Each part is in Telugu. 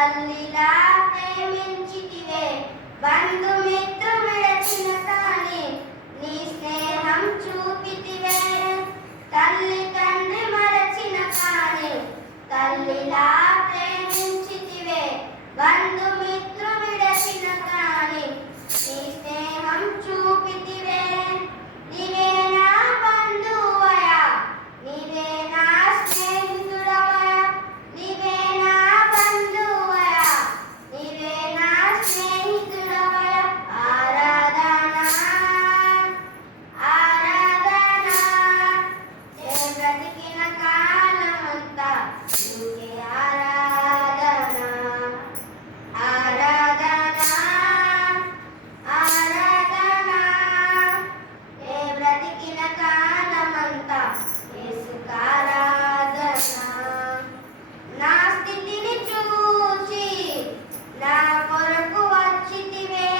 తల్లిలా ప్రేమించితివే బంధుమిత్రు విడచిన కాని నీ స్నేహం చూపితివే తల్లి తండ్రి మరచిన కాని తల్లిలా ప్రేమించితివే బంధుమిత్రు విడచిన కాని నీ స్నేహం చూపితివే నీవే నా బంధువయ నీవే నా స్నేహితుడవయ నీవే నా బంధువయ నీవే నా స్నేహితుడవయ ఆరాధన ఆరాధన ఏ బ్రతికిన కాలమంతా నీకే ఆరాధన ఆరాధన ఆరాధన ఏ బ్రతికిన కాలమంతా యేసుకు ఆరాధన నా స్థితిని చూచి నా కొరకు వచ్చితివే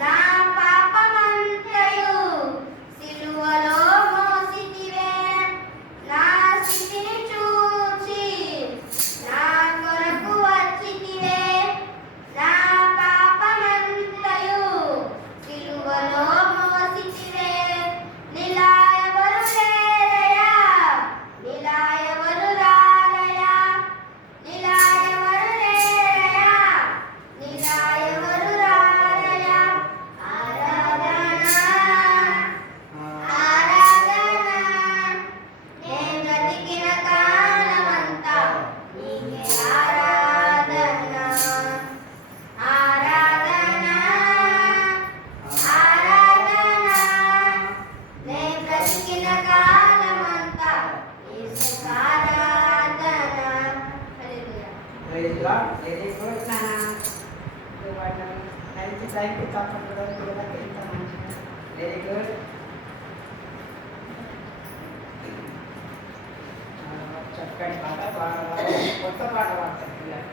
నా పాపమంతయు సిలువలో మోసితివే నా స్థితిని చూచి నా కొరకు వచ్చితివే నా పాపమంతయు సిలువలో మోసితివే నీలా ఎవరు లేరయ్యా నీలా ఎవరు రారయ్యా నీలా ఎవరు లేరయ్యా నీలా ఎవరు రారయ్యా ఆరాధన ఆరాధన నే బ్రతికిన కాలమంతా నీకే ఆరాధన ఆరాధన ఆరాధన నే బ్రతికిన కాలమంతా యేసుకు ఆరాధన హల్లెలూయా Praise God. Very good, Nana. Thank you, Very good. చక్కటి పాట బాగా కొత్త పాట పాడతారు పిల్లలు